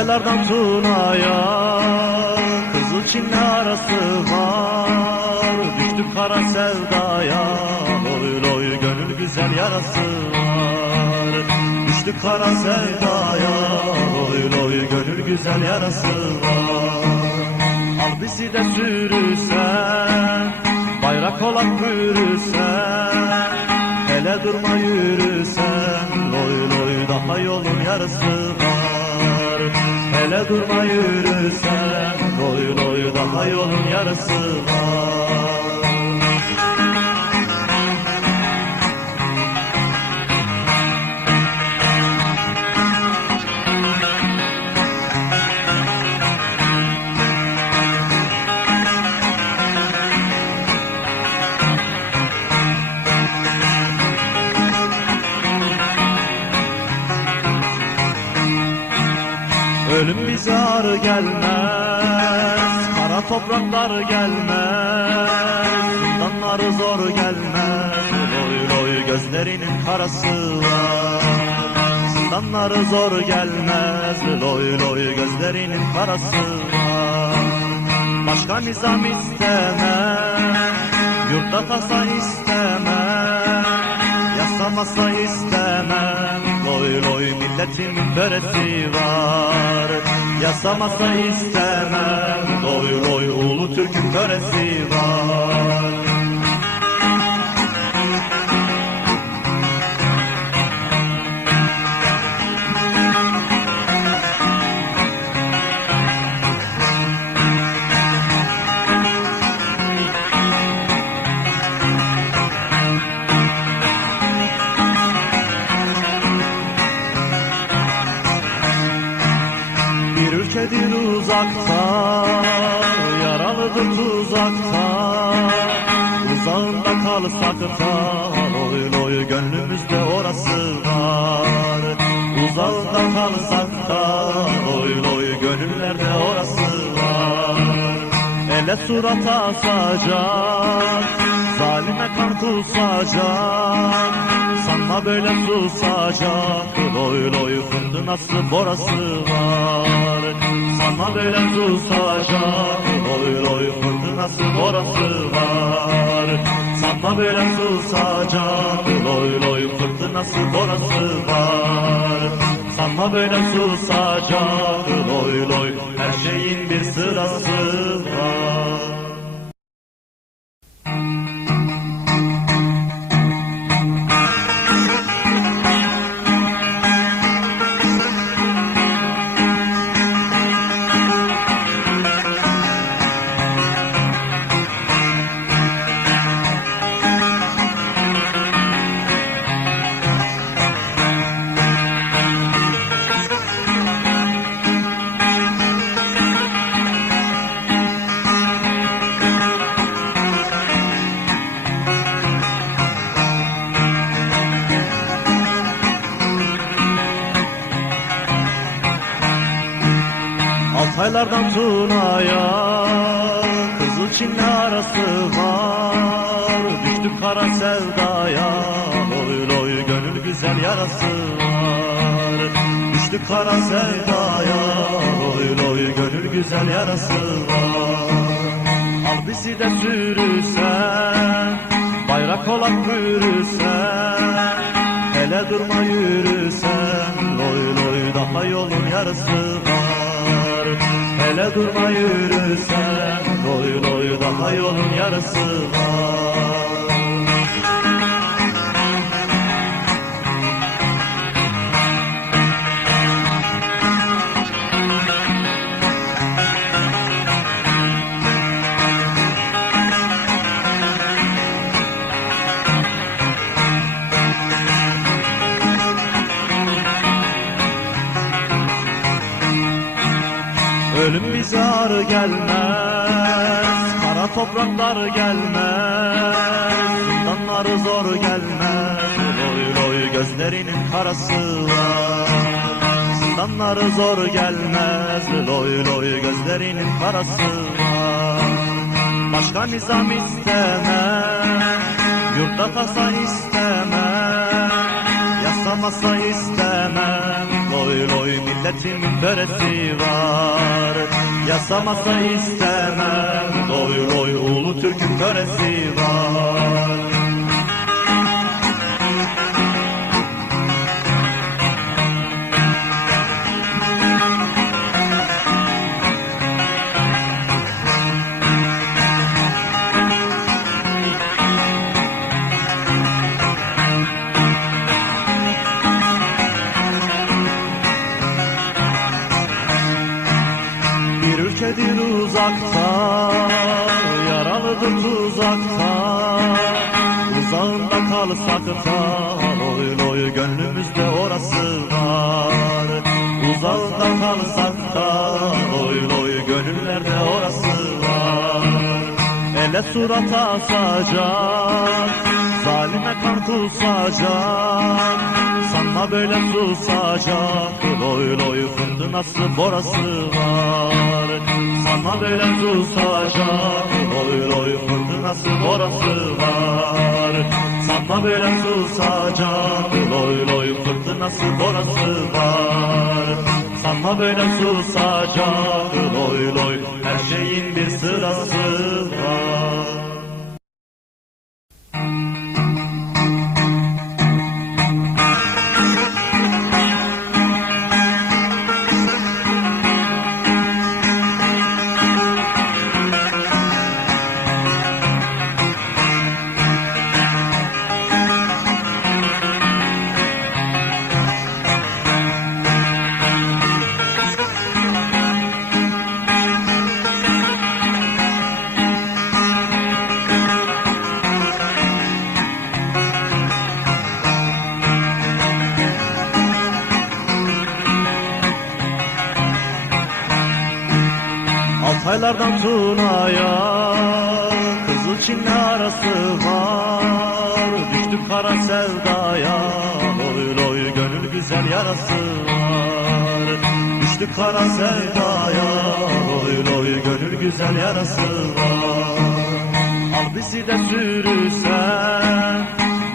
Altaylardan Tuna'ya Kızılçin'le arası var. Düştük kara sevdaya, loy loy gönül güzel yarası var. Düştük kara sevdaya, loy loy gönül güzel yarası var. Al bizi de sürürsen, bayrak olarak bürürsen, hele durma yürürsen, loy loy daha yolun yarısı var. Hele durma yürürsen, loy loy daha yolun yarısı var. Ölüm bize ağır gelmez, kara topraklar gelmez, zindanları zor gelmez, loy loy gözlerinin karası var. Zindanları zor gelmez, loy loy gözlerinin karası var. Başka nizam istemem, yurtta tasa istemem, yasamasa istemem, loy loy milletimin böresi var. Yasamasa istemem, loy loy ulu Türk'ün böresi var. Bir ülkedir uzakta, yaralıdır tuzakta, uzağında kalsak da, loy loy gönlümüzde orası var. Uzağında kalsak da, loy loy gönüllerde orası var. Ele surata asacak, zalime kan kusacak, sanma böyle susacak, loy loy fırtınası borası var. Sanma böyle susacak, loy loy fırtınası borası var. Sanma böyle susacak, loy loy fırtınası borası var. Sanma böyle susacak, loy loy her şeyin bir sırası var. Altaylardan Tuna'ya Kızılçin'le arası var. Düştük kara sevdaya, loy loy gönül güzel yarası var. Düştük kara sevdaya, loy loy gönül güzel yarası var. Al bizi de sürürsen, bayrak olarak bürürsen, hele durma yürürsen, loy loy daha yolun yarısı var. Hele durma yürürsen, loy loy daha yolun yarısı var. Ölüm bize ağır gelmez, kara topraklar gelmez, zindanları zor gelmez, loy loy gözlerinin karası var. Zindanları zor gelmez, loy loy gözlerinin karası var. Başka nizam istemem, yurtta tasa istemem, yasamasa istemem, Loy loy milletimin böresi var. Yasamasa istemem. Loy loy ulu Türk'ün böresi var. Bir ülkedir uzakta, yaralıdır tuzakta. Uzağında kalsak da, loy loy gönlümüzde orası var. Uzağında kalsak da, loy loy gönüllerde orası var. Ele surat asacak, zalime kan kusacak. Sanma böyle susacak, loy loy fırtınası borası var. Sanma böyle susacak, loy loy fırtınası borası var. Sanma böyle susacak, loy loy fırtınası borası var. Sanma böyle susacak, loy loy her şeyin bir sırası var. Altaylardan Tuna'ya Kızılçin'le arası var. Düştük kara sevdaya, loy loy gönül güzel yarası var. Düştük kara sevdaya, loy loy gönül güzel yarası var. Al bizi de sürüsen,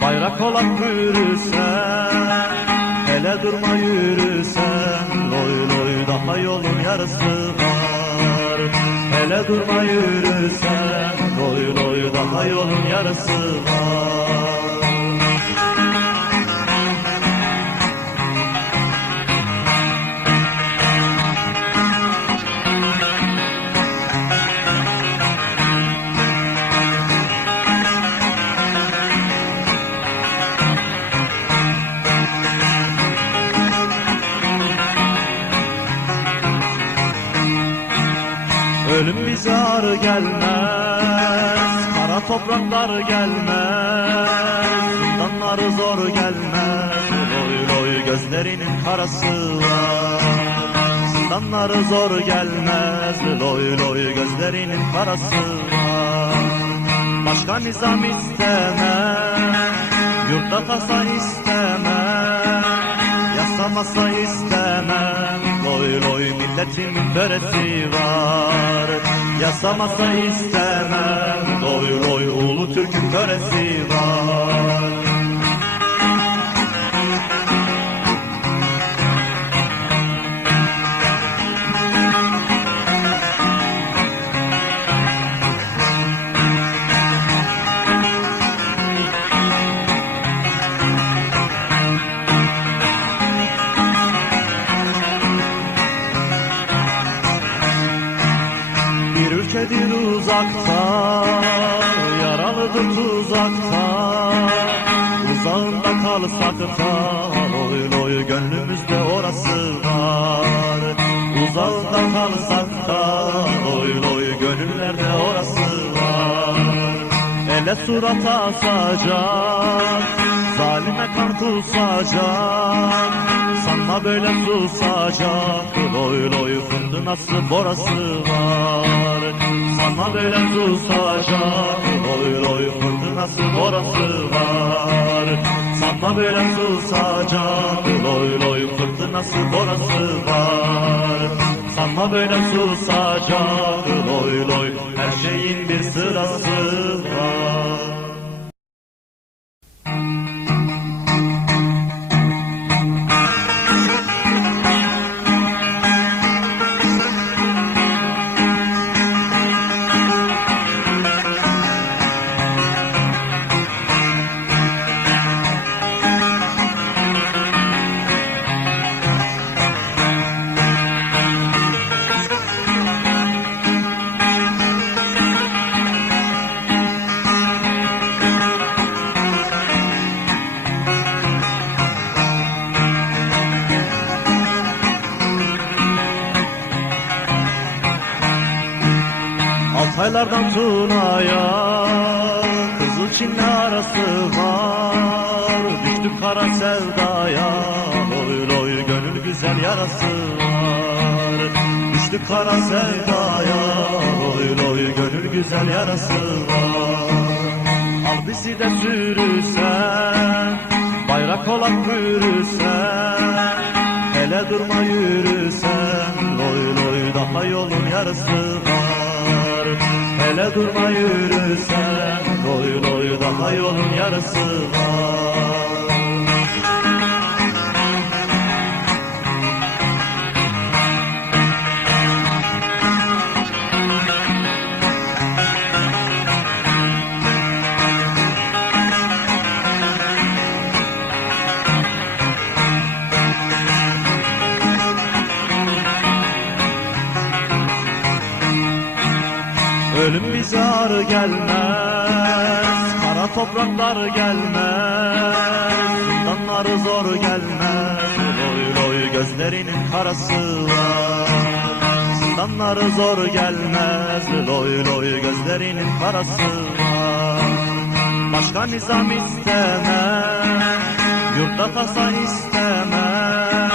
bayrak olarak bürüsen. Hele durma yürüsen, loy loy daha yolun yarısı var. Hele durma yürüsen, loy loy daha yolun yarısı var. Ölüm bize ağır gelmez, kara topraklar gelmez, zindanları zor gelmez, loy loy gözlerinin karası var. Zindanları zor gelmez, loy loy gözlerinin karası var. Başka nizam istemem, yurtta tasa istemem, yasamasa istemem, loy loy milletimin böresi var. Yasamasa istemem, loy loy ulu Türk'ün böresi var. Bir ülkedir uzakta, yaralıdır tuzakta. Uzağında kalsak da, loy loy gönlümüzde orası var. Uzağında kalsak da, loy loy gönüllerde orası var. Ele surat asacak, zalime kan kusacak. Sanma böyle susacak, loy loy fırtınası borası var. Sanma böyle susacak, loy loy fırtınası borası var. Sanma böyle susacak, loy loy fırtınası borası var. Sanma böyle susacak, loy loy her şeyin bir sırası var. Altaylardan Tuna'ya Kızılçin'le arası var. Düştük kara sevdaya, loy loy gönül güzel yarası var. Düştük kara sevdaya, loy loy gönül güzel yarası var. Al bizi de sürürsen, bayrak olarak bürürsen, hele durma yürürsen, loy loy daha yolun yarısı var. Hele durma yürürsen, loy loy daha yolun yarısı var. Ölüm bize ağır gelmez, kara topraklar gelmez, zindanları zor gelmez, loy loy gözlerinin karası var. Zindanları zor gelmez, loy loy gözlerinin karası var. Başka nizam istemem, yurtta tasa istemem,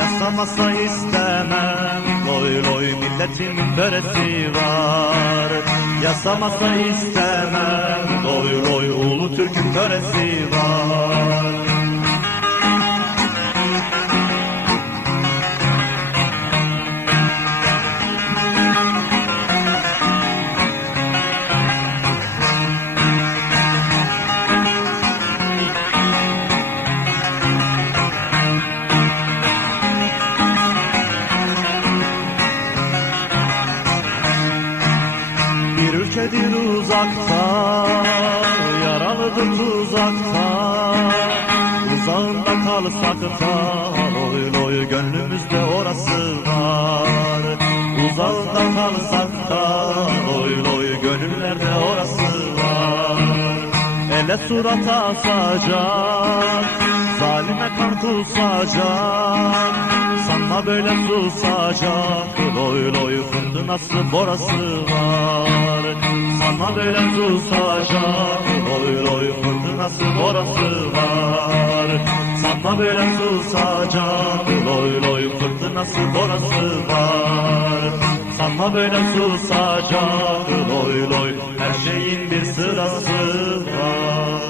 yasamasa istemem, loy loy milletimin böresi var. Yasamasa istemem, loy loy ulu Türk'ün böresi var. Bir ülkedir uzakta, yaralıdır tuzakta, uzağında kalsak da, loy loy gönlümüzde orası var. Uzağında kalsak da, loy loy gönüllerde orası var. Ele surata asacak, zalime kan kusacak, sanma böyle susacak, loy loy fırtınası borası var. Sanma böyle susacak, loy loy fırtınası borası var. Sanma böyle susacak, loy loy fırtınası borası var. Sanma böyle susacak, loy loy her şeyin bir sırası var.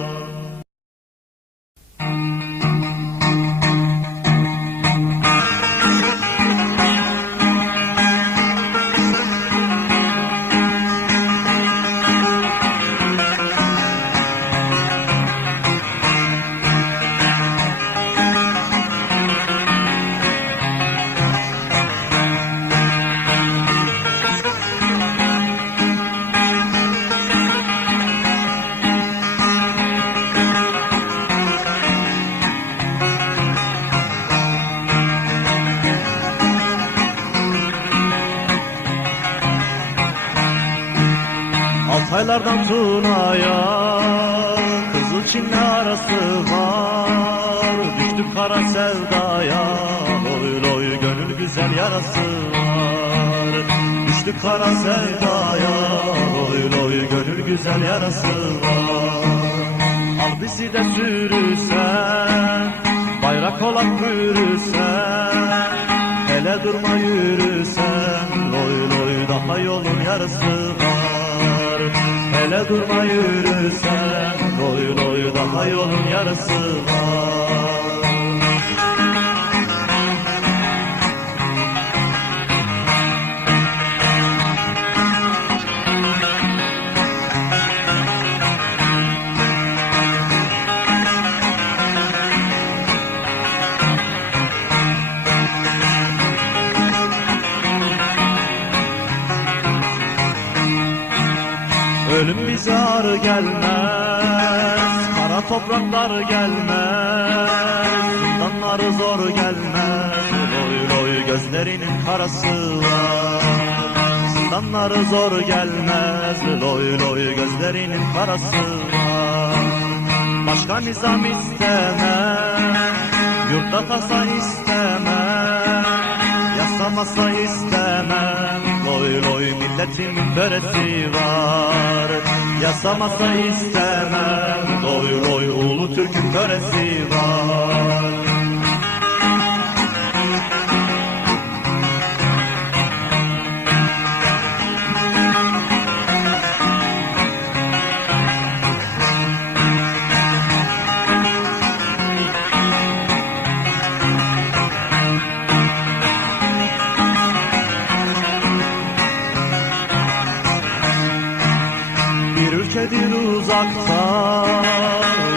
Altaylardan Tuna'ya Kızılçin'le arası var. Düştük kara sevdaya, loy loy gönül güzel yarası var. Düştük kara sevdaya, loy loy gönül güzel yarası var. Al bizi de sürürsen, bayrak olarak bürürsen, hele durma yürürsen, loy loy daha yolun yarısı var. Hele durma yürürsen, loy loy daha yolun yarısı var. Ölüm bize ağır gelmez, kara topraklar gelmez, zindanları zor gelmez, loy loy gözlerinin karası var. Zindanları zor gelmez, loy loy gözlerinin karası var. Başka nizam istemem, yurtta tasa istemem, yasamasa istemem, Loy loy milletimin böresi var. Yasamasa istemem. Loy loy ulu Türk'ün böresi var. Bir ülkedir uzakta,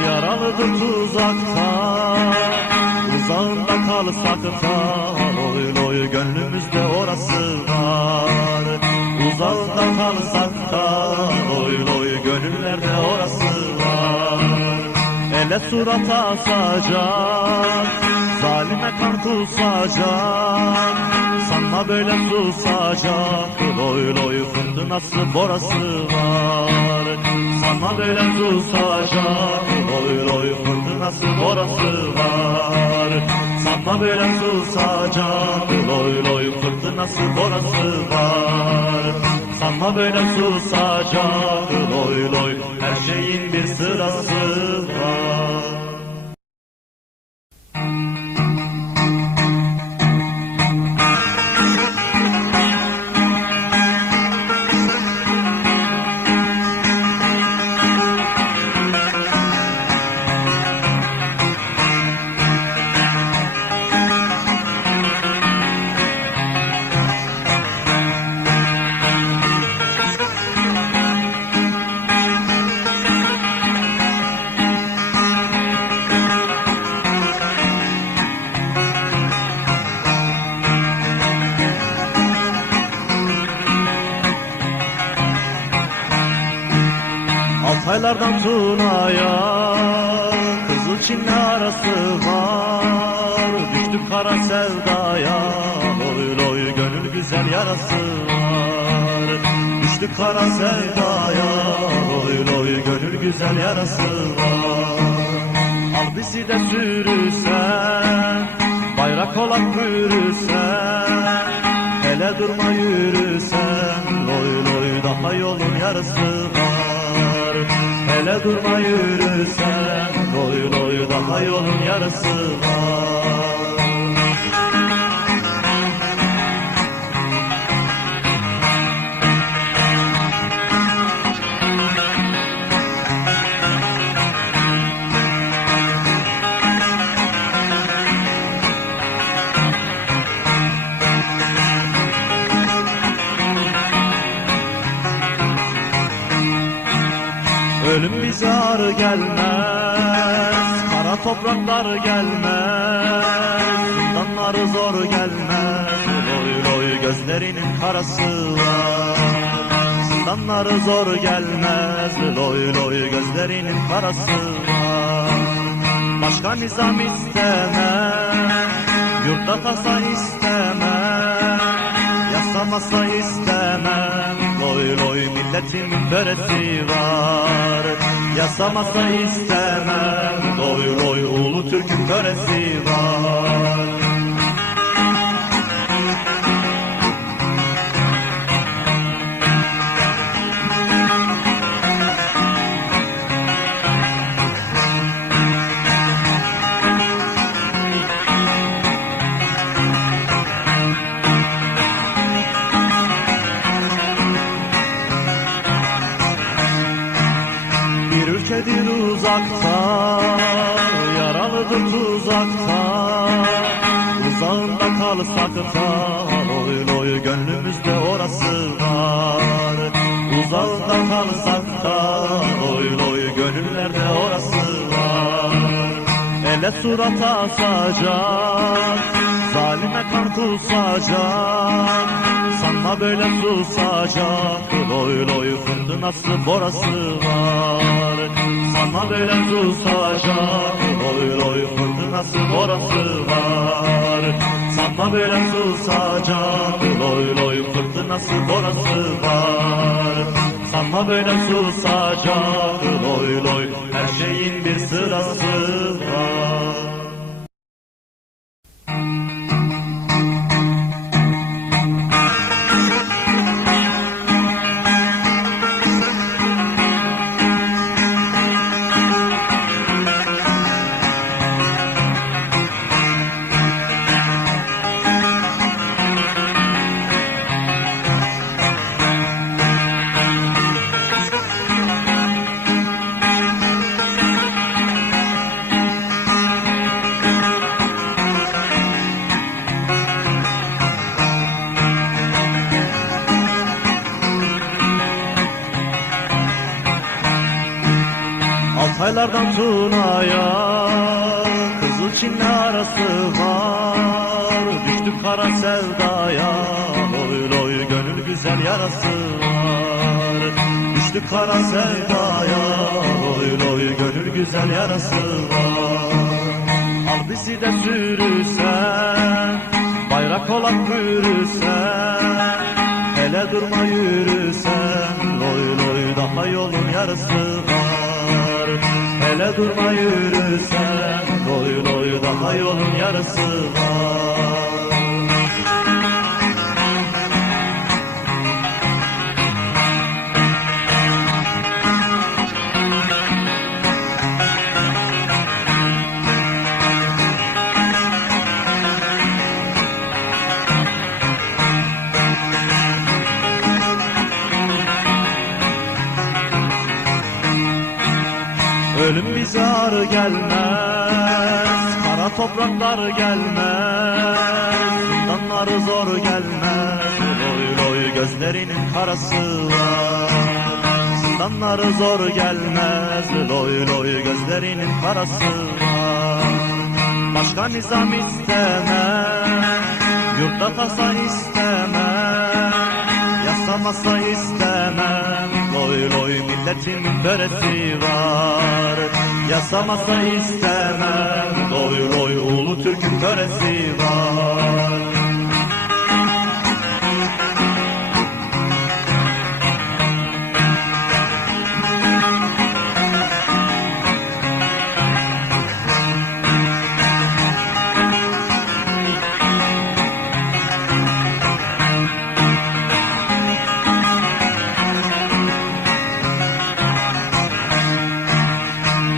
yaralıdır tuzakta. Uzağında kalsak da, loy loy gönlümüzde orası var. Uzağında kalsak da, loy loy gönüllerde orası var. Ele surat asacak, zalime kan kusacak. Sanma böyle susacak, loy loy fırtınası borası var. Sanma böyle susacak, loy loy fırtınası borası var. Sanma böyle susacak, loy loy fırtınası borası var. Sanma böyle susacak, loy loy her şeyin bir sırası var. Altaylardan Tuna'ya Kızılçin'le arası var. Düştük kara sevdaya, loy loy gönül güzel yarası var. Düştük kara sevdaya, loy loy gönül güzel yarası var. Al bizi de sürüsen, bayrak olarak bürüsen. Hele durma yürüsen, loy loy daha yolun yarısı var. Hele durma yürüsen, loy loy daha yolun yarısı var. Ölüm bize ağır gelmez, kara topraklar gelmez, zindanları zor gelmez, loy loy gözlerinin karası var. Zindanları zor gelmez, loy loy gözlerinin karası var. Başka nizam istemem, yurtta tasa istemem, yasamasa istemem, loy loy milletimin böresi var. Yasamasa istemem, loy loy ulu Türk'ün böresi var. Bir ülkedir uzakta, yaralıdır tuzakta. Uzağında kalsak da, loy loy gönlümüzde orası var. Uzağında kalsak da, loy loy gönüllerde orası var. Ele surat asacak, zalime kan kusacak. Sanma böyle susacak, loy loy fırtınası borası var. Sanma böyle susacak, loy loy fırtınası borası var. Sanma böyle susacak, loy loy fırtınası borası var. Sanma böyle susacak, loy loy her şeyin bir sırası var. Altaylardan Tuna'ya Kızıl Çin'le arası var. Düştük kara sevdaya, loy loy gönül güzel yarası var. Düştük kara sevdaya, loy loy gönül güzel yarası var. Al bizi de sürüsen, bayrak olan bürüsen, hele durma yürüsen, loy loy daha yolun yarısı var. Hele durma yürüsen, loy loy daha yolun yarısı var. Ölüm bize ağır gelmez, kara topraklar gelmez, zindanları zor gelmez, loy loy gözlerinin karası var. Zindanları zor gelmez, loy loy gözlerinin karası var. Başka nizam istemem, yurtta tasa istemem, yasamasa istemem, loy loy milletimin böresi var. Yasamasa istemem, loy loy ulu Türk'ün böresi var.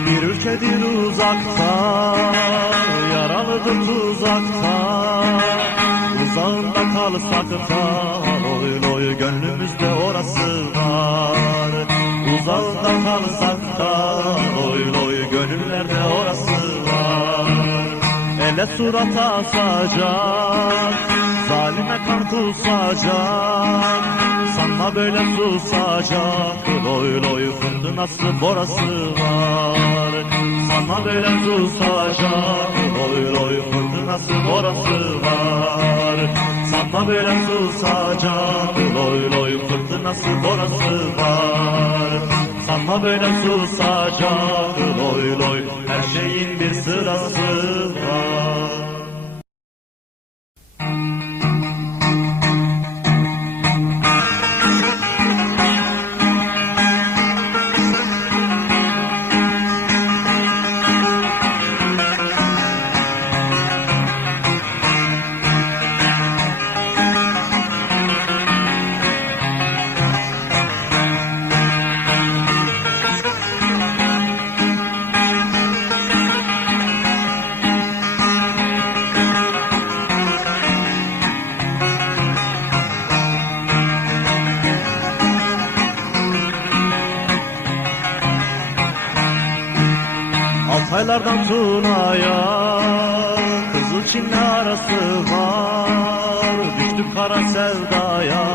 Bir ülkedir uzakta, yaralıdır tuzakta, uzağında kalsak da, loy loy gönlümüzde orası var. Uzağında kalsak da, loy loy gönüllerde orası var. Ele surata asacak, zalime kan kusacak, sanma böyle susacak, loy loy fırtınası borası var. Sanma böyle susacak, loy loy fırtınası borası var. Sanma böyle susacak, loy loy fırtınası borası var. Sanma böyle susacak, loy loy her şeyin bir sırası var. Altaylardan Tuna'ya Kızıl Çin'le arası var. Düştük kara sevdaya,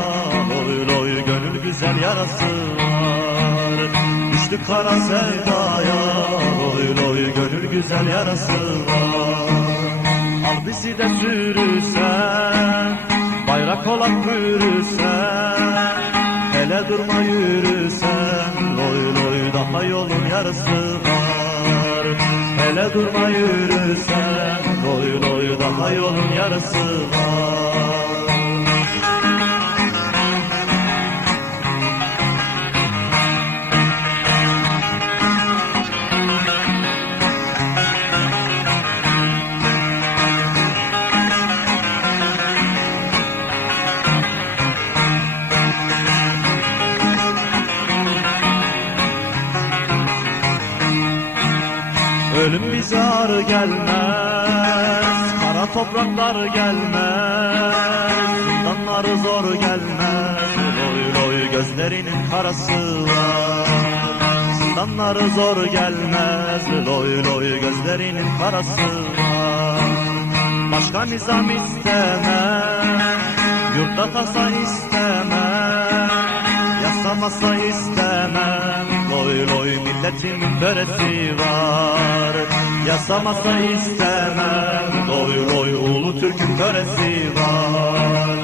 loy loy gönül güzel yarası var. Düştük kara sevdaya, loy loy gönül güzel yarası var. Al bizi de sürüsen, bayrak olan bürüsen, hele durma yürüsen, loy loy daha yolun yarısı var. Hele durma yürüsen, loy loy daha yolun yarısı var. Ölüm bize ağır gelmez, kara topraklar gelmez, zindanları zor gelmez, loy loy gözlerinin karası var. Zindanları zor gelmez, loy loy gözlerinin karası var. Başka nizam istemem, yurtta tasa istemem, yasamasa istemem, loy loy millet milletin böresi var. Yasamasa istemem, loy loy ulu Türk'ün böresi var.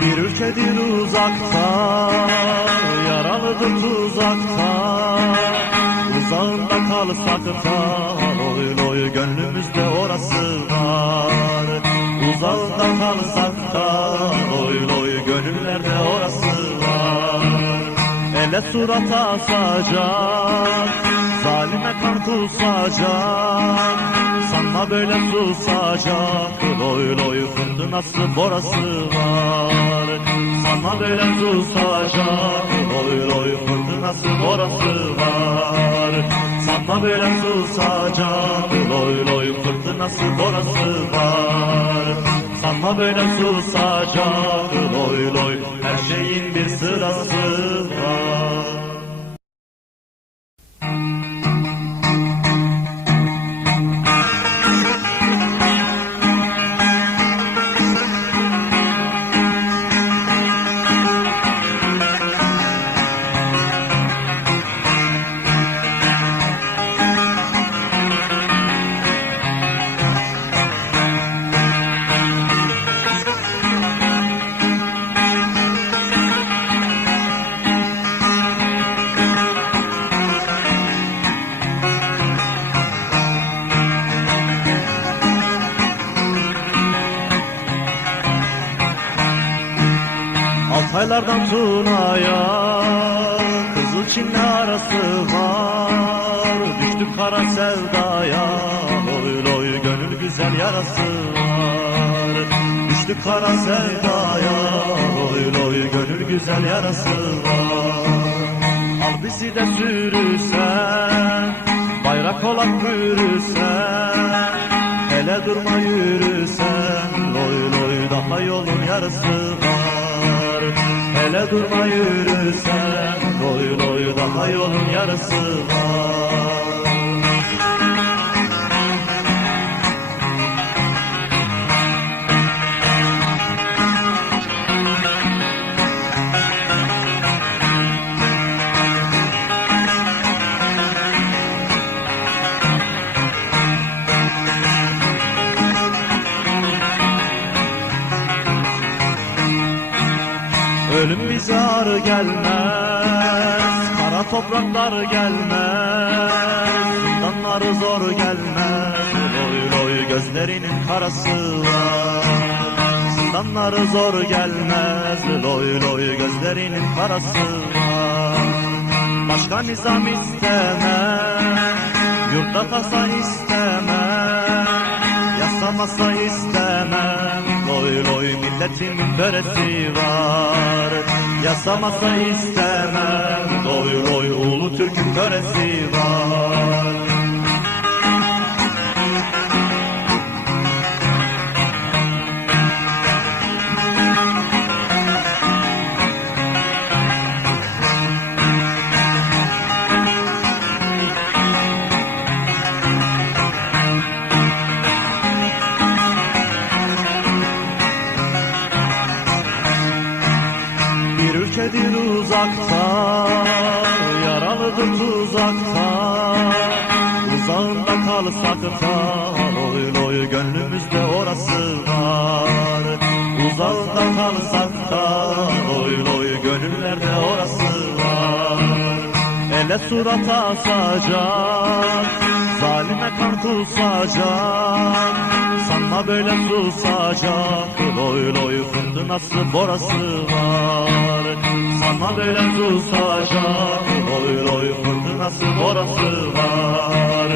Bir ülkedir uzakta, yaralıdır tuzakta, uzağında kalsak da, loy loy gönlümüzde orası var. Uzağında kalsak da, loy loy gönüllerde orası var. Ele surat asacak, zalime kan kusacak, sanma böyle susacak, loy loy fırtınası borası var. Sanma böyle susacak, loy loy fırtınası borası var. Sanma böyle susacak, loy loy fırtınası borası var. Sanma böyle susacak, loy loy her şeyin bir sırası var. Altaylardan Tuna'ya Kızılçin'le arası var. Düştük kara sevdaya, loy loy gönül güzel yarası var. Düştük kara sevdaya, loy loy gönül güzel yarası var. Al bizi de sürüsen, bayrak olarak bürüsen, hele durma yürüsen, loy loy daha yolun yarısı var. Hele durma yürüsen, loy loy daha yolun yarısı var. Ölüm bize ağır gelmez, kara topraklar gelmez, zindanlar zor gelmez, loy loy gözlerinin karası var. Zindanlar zor gelmez, loy loy gözlerinin karası var. Başka nizam istemem, yurtta tasa istemem, yasamasa istemem, loy loy milletin böresi var. Yasamasa istemem, loy loy ulu Türk'ün böresi var. Bir ülkedir uzakta, yaralıdır tuzakta, uzağında kalsak da, loy loy gönlümüzde orası var. Uzağında kalsak da, loy loy gönüllerde orası var. Ele surat asacak, zalime kan kusacak, sanma böyle susacak, loy loy fırtınası borası var. Sanma böyle susacak, loy loy fırtınası borası var.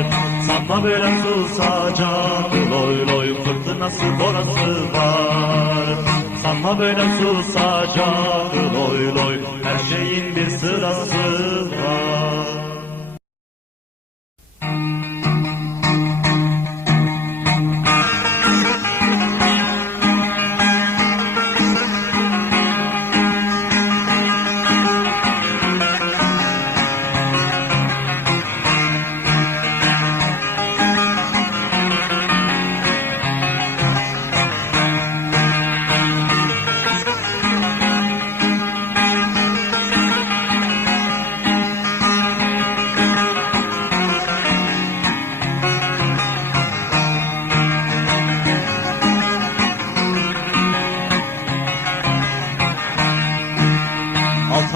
Sanma böyle susacak, loy loy fırtınası borası var. Sanma böyle susacak, loy loy her şeyin bir sırası var.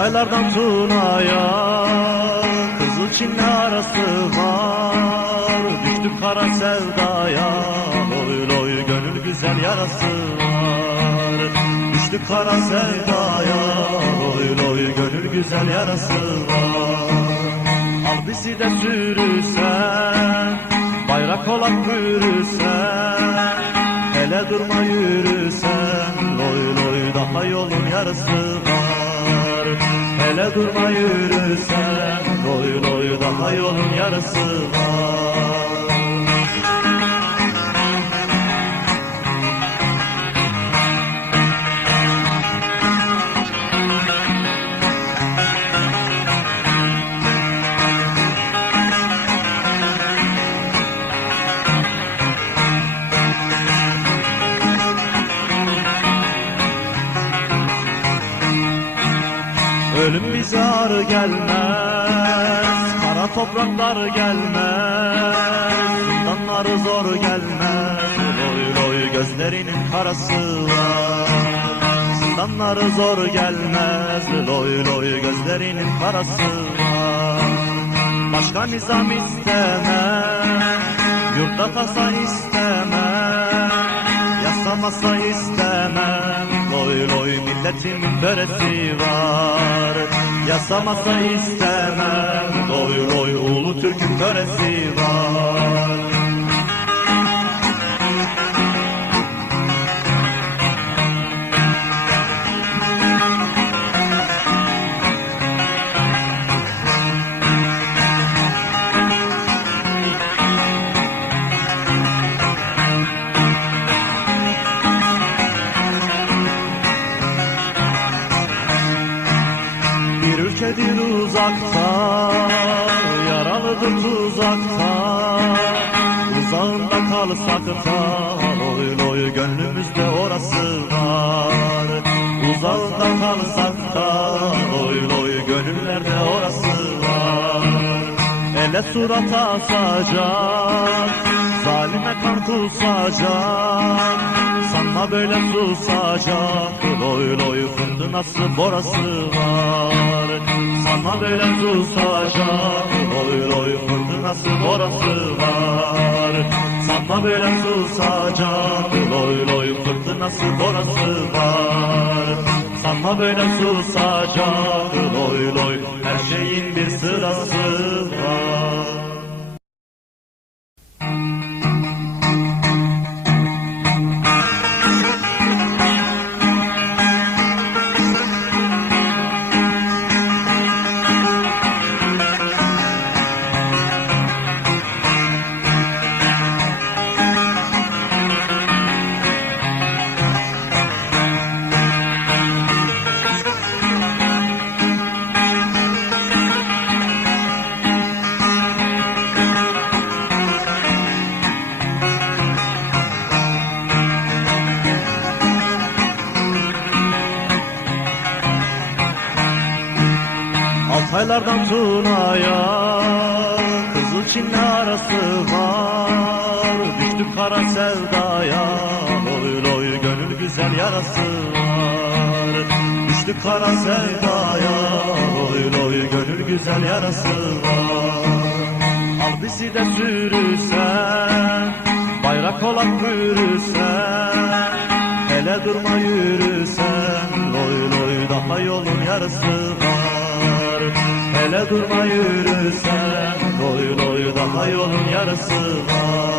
Altaylardan Tuna'ya Kızıl Çin'le arası var. Düştük kara sevdaya, loy loy gönül güzel yarası var. Düştük kara sevdaya, loy loy gönül güzel yarası var. Al bizi de sürürsen, bayrak olarak bürürsen, hele durma yürürsen, loy loy daha yolun yarısı var. Hele durma yürürsen, loy loy daha yolun yarısı var. Ölüm bize ağır gelmez, kara topraklar gelmez, zindanları zor gelmez, loy loy gözlerinin karası var. Zindanları zor gelmez, loy loy gözlerinin karası var. Başka nizam istemem, yurtta tasa istemem, yasa masa istemem, loy loy milletimin böresi var. Yasa masa istemem, loy loy ulu Türk'ün böresi var. Bir ülkedir uzakta, yaralıdır tuzakta, uzağında kalsak da, loy loy gönlümüzde orası var. Uzağında kalsak da, loy loy gönüllerde orası var. Ele surat asacak, zalime kan kusacak, sanma böyle susacak, loy loy fındınası borası var. Sanma böyle susacak, loy loy fındınası borası var. Sanma böyle susacak, loy loy fırtınası borası var. Sanma böyle susacak, loy loy her şeyin bir sırası var. Altaylardan Tuna'ya Kızıl Çin'le arası var. Düştük kara sevdaya, loy loy gönül güzel yarası var. Düştük kara sevdaya, loy loy gönül güzel yarası var. Al bizi de sürürsen, bayrak olarak bürürsen, hele durma yürürsen, loy loy daha yolun yarısı var. Hele durma yürürsen, loy loy daha yolun yarısı var.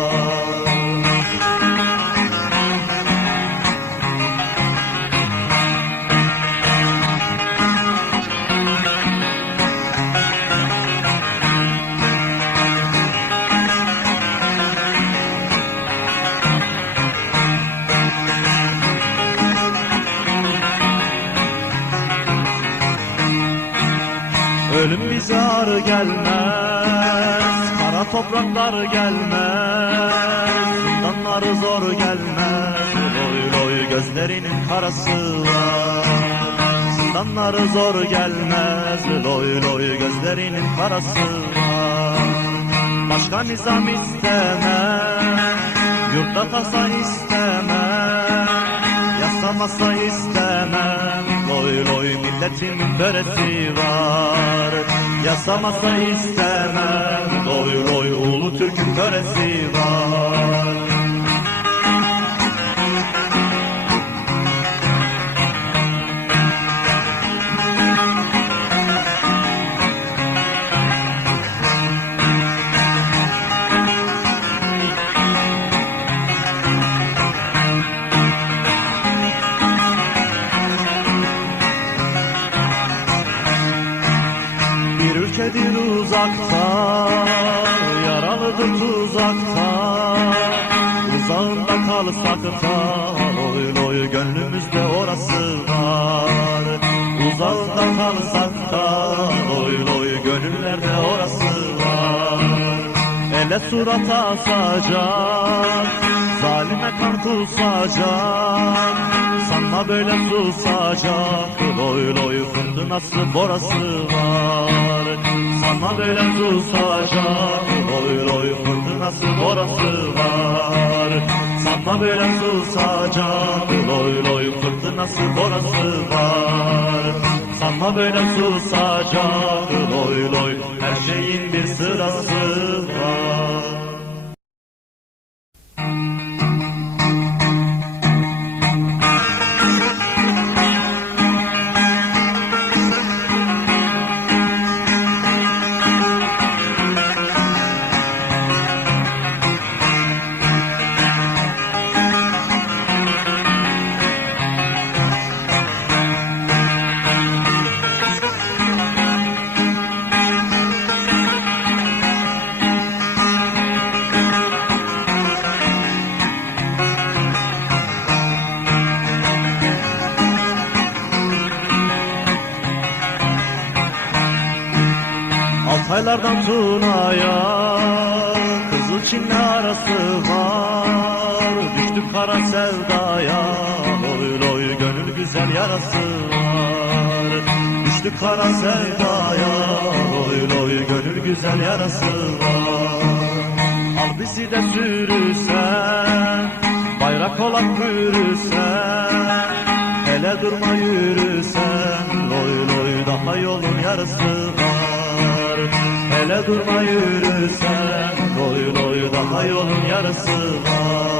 Ölüm bize ağır gelmez, kara topraklar gelmez, zindanları zor gelmez, loy loy gözlerinin karası var. Zindanları zor gelmez, loy loy gözlerinin karası var. Başka nizam istemem, yurtta tasa istemem, yasa masa istemem, loy Loy loy milletimin böresi var. Yasamasa istemem. Loy loy ulu Türk'ün böresi var. Bir ülkedir uzakta, yaralıdır tuzakta. Uzağında kalsak da, loy loy gönlümüzde orası var. Uzağında kalsak da, loy loy gönüllerde orası var. Ele surat asacak, zalime kan kusacak. Sanma böyle susacak, loy loy fırtınası borası var. Sanma böyle susacak, loy loy fırtınası borası var. Sanma böyle susacak, loy loy fırtınası borası var. Sanma böyle susacak, loy loy her şeyin bir sırası var. Altaylardan Tuna'ya Kızılçin'le arası var. Düştük kara sevdaya, loy loy gönül güzel yarası var. Düştük kara sevdaya, loy loy gönül güzel yarası var. Al bizi de sürüsen, bayrak olarak bürüsen. Hele durma yürüsen, loy loy daha yolun yarısı var. Hele durma yürüsen, loy loy daha yolun yarısı var.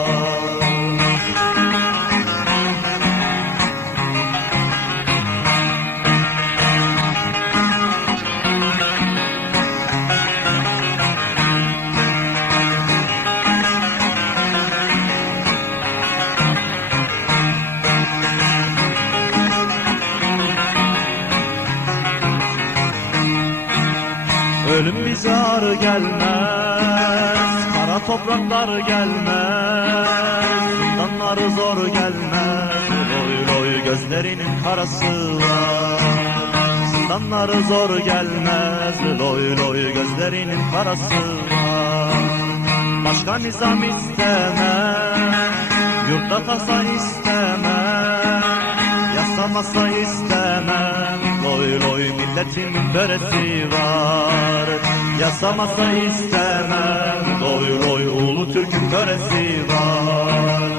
Ölüm bize ağır gelmez, kara topraklar gelmez. Zindanları zor gelmez, loy loy gözlerinin karası var. Zindanları zor gelmez, loy loy gözlerinin karası var. Başka nizam istemem, yurtta tasa istemem. Yasamasa istemem, loy loy milletimin böresi var. Yasamasa istemem, loy loy ulu Türk'ün böresi var.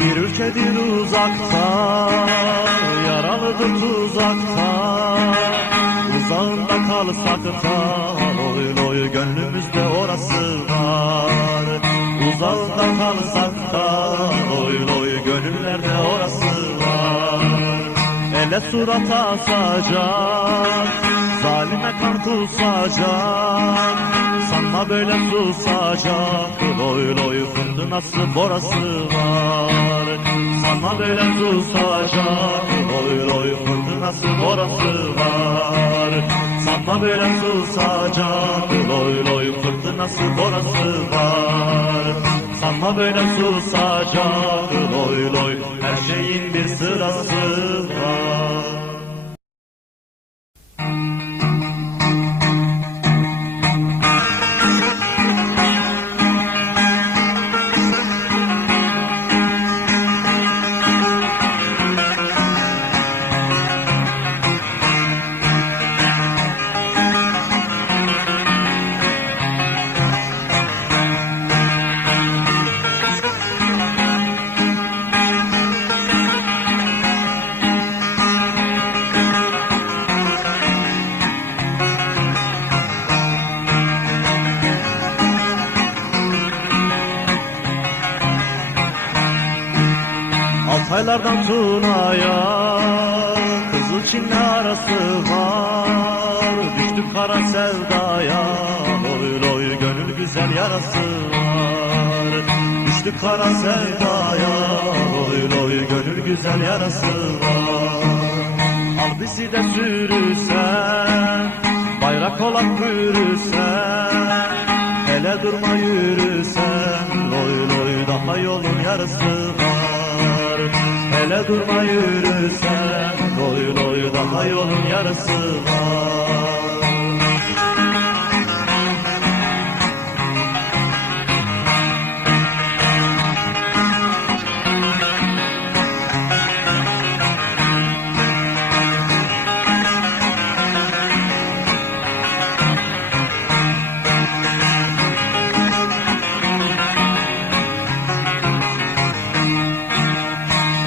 Bir ülkedir uzakta, yaralıdır tuzakta. Uzağında kalsak da, loy loy gönlümüzde orası var. Uzağında kalsak da, loy loy gönüllerde orası var. Ele surat asacak, zalime kan kusacak. Sanma böyle susacak, loy loy fırtınası borası var. Sanma böyle susacak, loy loy fırtınası borası var. Sanma böyle susacak, loy loy fırtınası borası var. Sanma böyle susacak, loy loy her şeyin bir sırası var. Altaylardan Tuna'ya Kızılçin'le arası var. Düştük kara sevdaya, loy loy gönül güzel yarası var. Düştük kara sevdaya, loy loy gönül güzel yarası var. Al bizi de sürüsen, bayrak olan bürüsen, hele durma yürüsen, loy loy daha yolun yarısı var. Hele durma yürüsen, loy loy daha yolun yarısı var.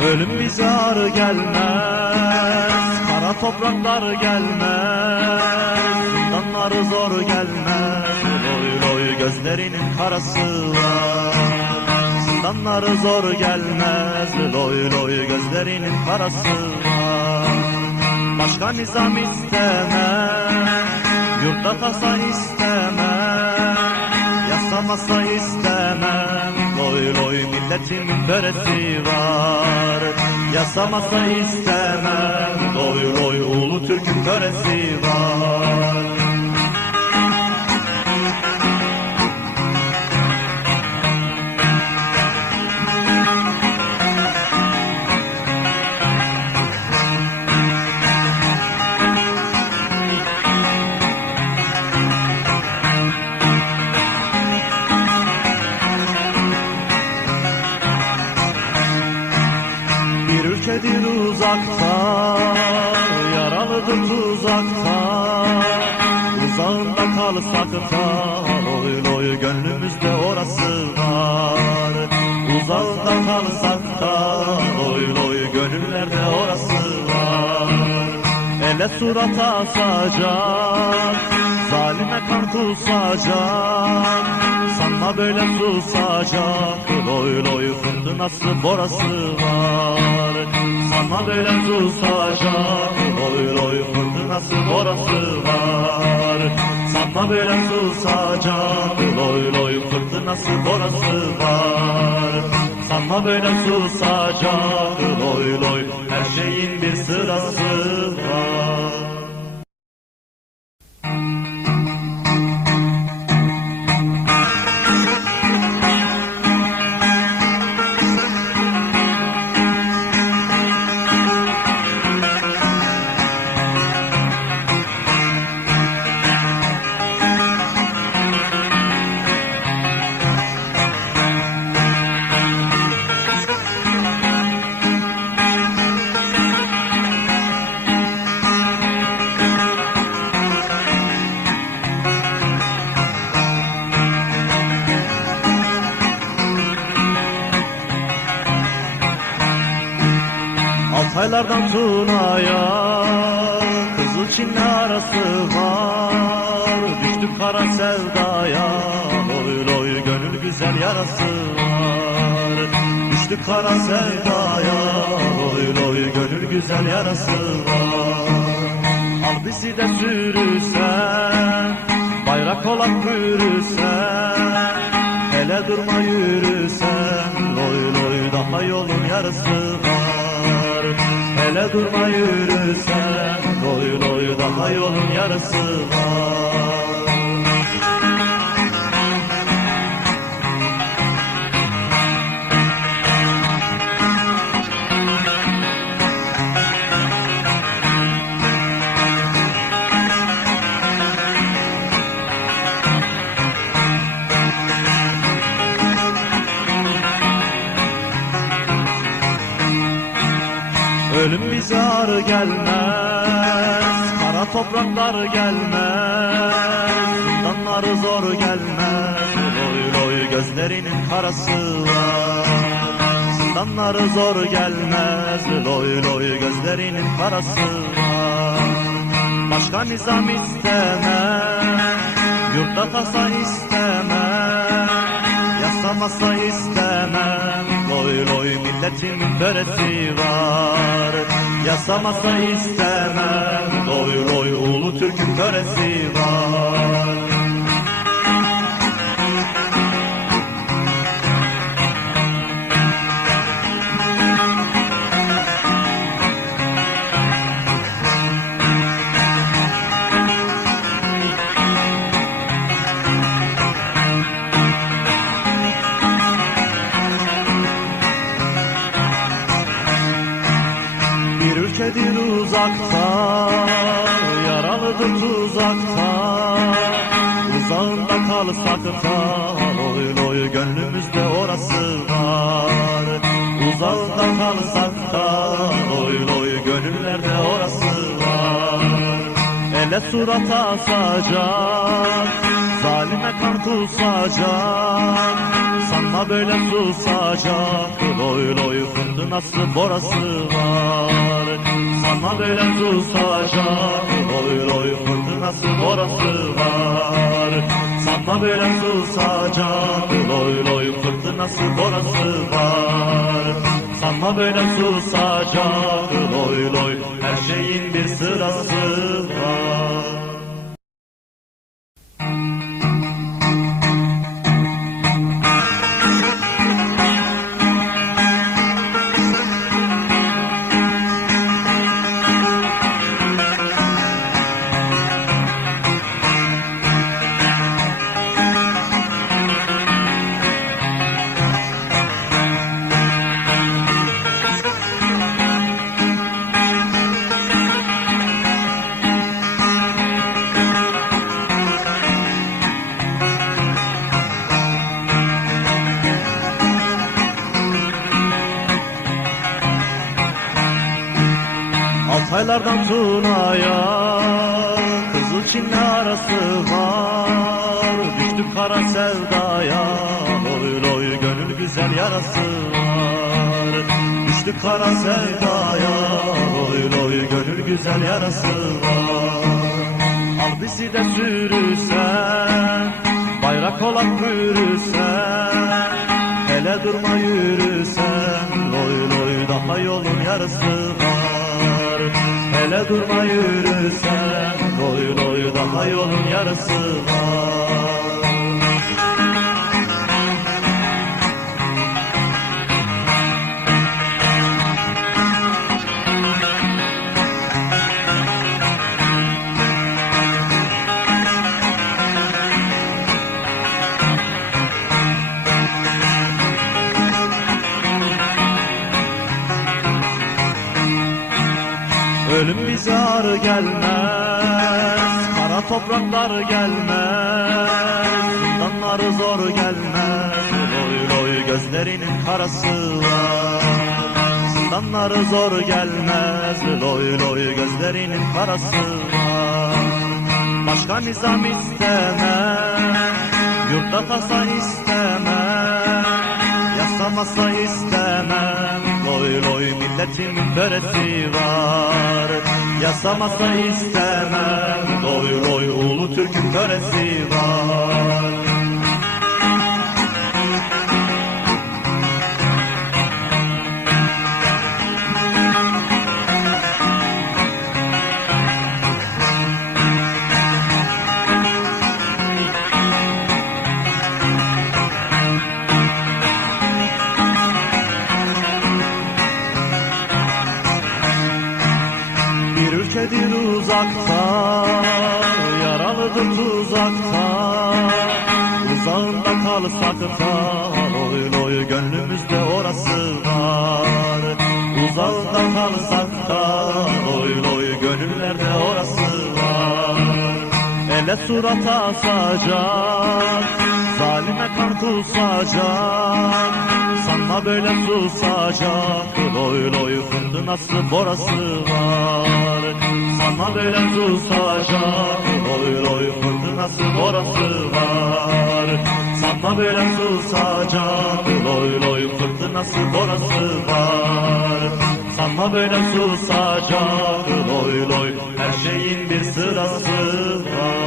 Ölüm bize ağır gelmez, kara topraklar gelmez, zindanları zor gelmez, loy loy gözlerinin karası var. Zindanları zor gelmez, loy loy gözlerinin karası var. Başka nizam istemem, yurtta tasa istemem, yasamasa istemem, loy loy milletimin böresi var. Yasamasa istemem, loy loy ulu Türk'ün böresi var. Bir ülkedir uzakta, yaralıdır tuzakta, uzağında kalsak da, loy loy gönlümüzde orası var. Uzağında kalsak da, loy loy gönüllerde orası var. Ele surata asacak, zalime kan kusacak, sanma böyle susacak, loy loy fırtınası borası var. Sanma böyle susacak, loy loy fırtınası borası var. Sanma böyle susacak, loy loy fırtınası borası var. Sanma böyle susacak, loy loy her şeyin bir sırası var. Altaylardan Tuna'ya Kızılçin'le arası var. Düştük kara sevdaya, loy loy gönül güzel yarası var. Düştük kara sevdaya, loy loy gönül güzel yarası var. Al bizi de sürüsen, bayrak olan bürüsen, hele durma yürüsen, loy loy daha yolun yarısı var. Hele durma yürüsen, loy loy daha yolun yarısı var. Ölüm bize ağır gelmez, kara topraklar gelmez, zindanları zor gelmez, loy loy gözlerinin karası var. Zindanları zor gelmez, loy loy gözlerinin karası var. Başka nizam istemem, yurtta tasa istemem, yasamasa istemem, loy Loy loy milletin böresi var. Yasamasa istemem. Loy loy ulu Türk'ün böresi var. Bir ülkedir uzakta, yaralıdır tuzakta. Uzağında kalsak da, loy loy gönlümüzde orası var. Uzağında kalsak da, loy loy gönüllerde orası var. Ele surat asacak, zalime kan kusacak. Sanma böyle susacak, loy loy fırtınası borası var. Sanma böyle susacak, loy loy fırtınası borası var. Sanma böyle susacak, loy loy fırtınası borası var. Sanma böyle susacak, loy loy her şeyin bir sırası var. Altaylardan Tuna'ya Kızılçin'le arası var. Düştük kara sevdaya, loy loy gönül güzel yarası var. Düştük kara sevdaya, loy loy gönül güzel yarası var. Al bizi de sürürsen, bayrak olarak bürürsen, hele durma yürürsen, loy loy daha yolun yarısı var. Hele durma yürürsen, loy loy daha yolun yarısı var. Ölüm bize ağır gelmez, kara topraklar gelmez, zindanlar zor gelmez, loy loy gözlerinin karası var. Zindanlar zor gelmez, loy loy gözlerinin karası var. Başka nizam istemem, yurtta tasa istemem, yasamasa istemem, loy loy milletin böresi var. Yasamasa istemem, loy loy ulu Türk'ün böresi var. Bir ülkedir uzakta, yaralıdır tuzakta. Uzağında kalsak da, loy loy gönlümüzde orası var. Uzağında kalsak da, loy loy gönüllerde orası var. Ele surat asacak, zalime kan kusacak. Sanma böyle susacak, loy loy fırtınası borası var. Sanma böyle susacak, loy loy fırtınası borası var. Sanma böyle susacak, loy loy fırtınası borası var. Sanma böyle susacak, loy loy her şeyin bir sırası var.